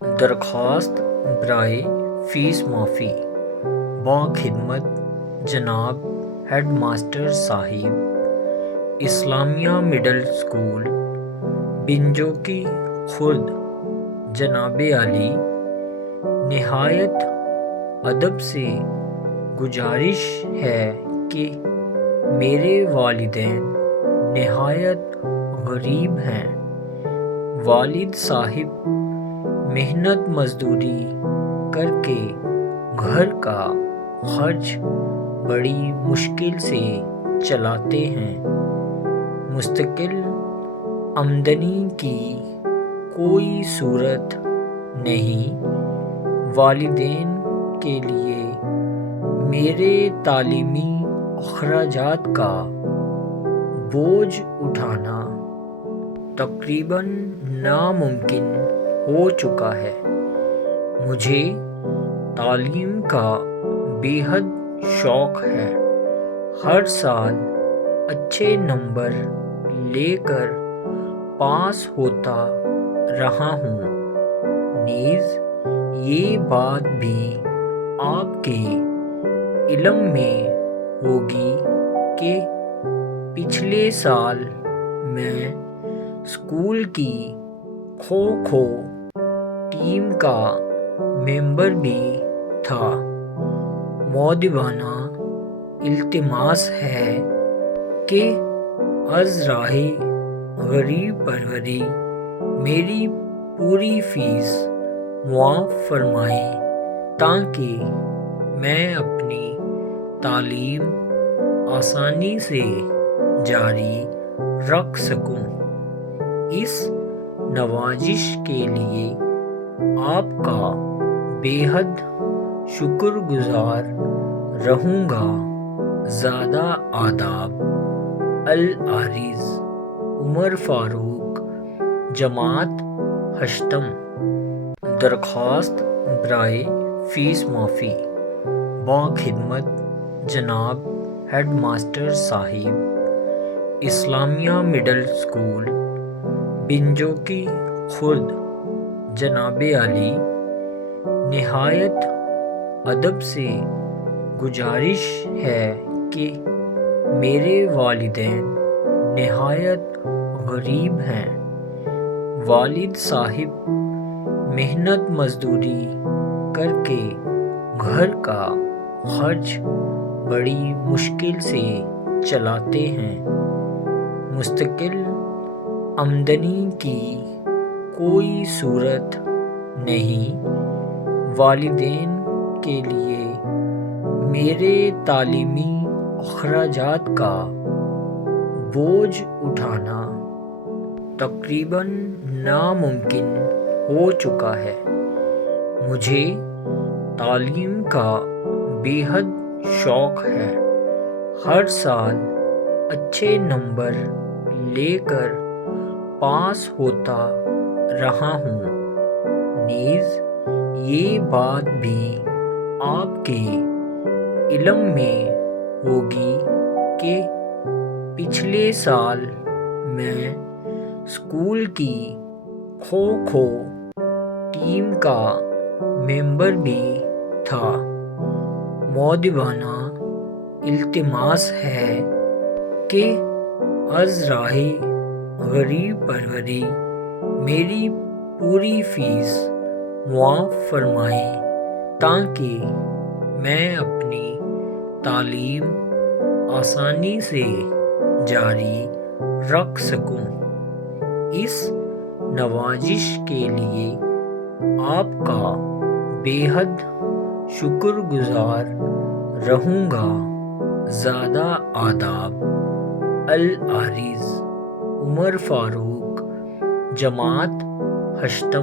درخواست برائے فیس معافی باخدمت جناب ہیڈ ماسٹر صاحب اسلامیہ مڈل اسکول بنجوکی خرد جناب عالی نہایت ادب سے گزارش ہے کہ میرے والدین نہایت غریب ہیں۔ والد صاحب محنت مزدوری کر کے گھر کا خرچ بڑی مشکل سے چلاتے ہیں۔ مستقل آمدنی کی کوئی صورت نہیں۔ والدین کے لیے میرے تعلیمی اخراجات کا بوجھ اٹھانا تقریباً ناممکن ہو چکا ہے۔ مجھے تعلیم کا بے حد شوق ہے۔ ہر سال اچھے نمبر لے کر پاس ہوتا رہا ہوں۔ نیز یہ بات بھی آپ کے علم میں ہوگی کہ پچھلے سال میں اسکول کی کھوکھو ٹیم کا ممبر بھی تھا۔ مؤدبانہ التماس ہے کہ از راہ غریب پروری میری پوری فیس معاف فرمائیں تاکہ میں اپنی تعلیم آسانی سے جاری رکھ سکوں۔ اس نوازش کے لیے آپ کا بے حد شکر گزار رہوں گا۔ زادہ آداب العارض عمر فاروق جماعت ہشتم۔ درخواست برائے فیس معافی باخدمت جناب ہیڈ ماسٹر صاحب اسلامیہ مڈل اسکول بنجوکی خرد جناب عالی نہایت ادب سے گزارش ہے کہ میرے والدین نہایت غریب ہیں۔ والد صاحب محنت مزدوری کر کے گھر کا خرچ بڑی مشکل سے چلاتے ہیں۔ مستقل آمدنی کی کوئی صورت نہیں۔ والدین کے لیے میرے تعلیمی اخراجات کا بوجھ اٹھانا تقریباً ناممکن ہو چکا ہے۔ مجھے تعلیم کا بے حد شوق ہے۔ ہر سال اچھے نمبر لے کر پاس ہوتا رہا ہوں۔ نیز یہ بات بھی آپ کے علم میں ہوگی کہ پچھلے سال میں اسکول کی کھوکھو ٹیم کا ممبر بھی تھا۔ مؤدبانہ التماس ہے کہ از راہ غریب پروری میری پوری فیس معاف فرمائیں تاکہ میں اپنی تعلیم آسانی سے جاری رکھ سکوں۔ اس نوازش کے لیے آپ کا بے حد شکر گزار رہوں گا۔ زادہ آداب العارض عمر فاروق جماعت ہشتم۔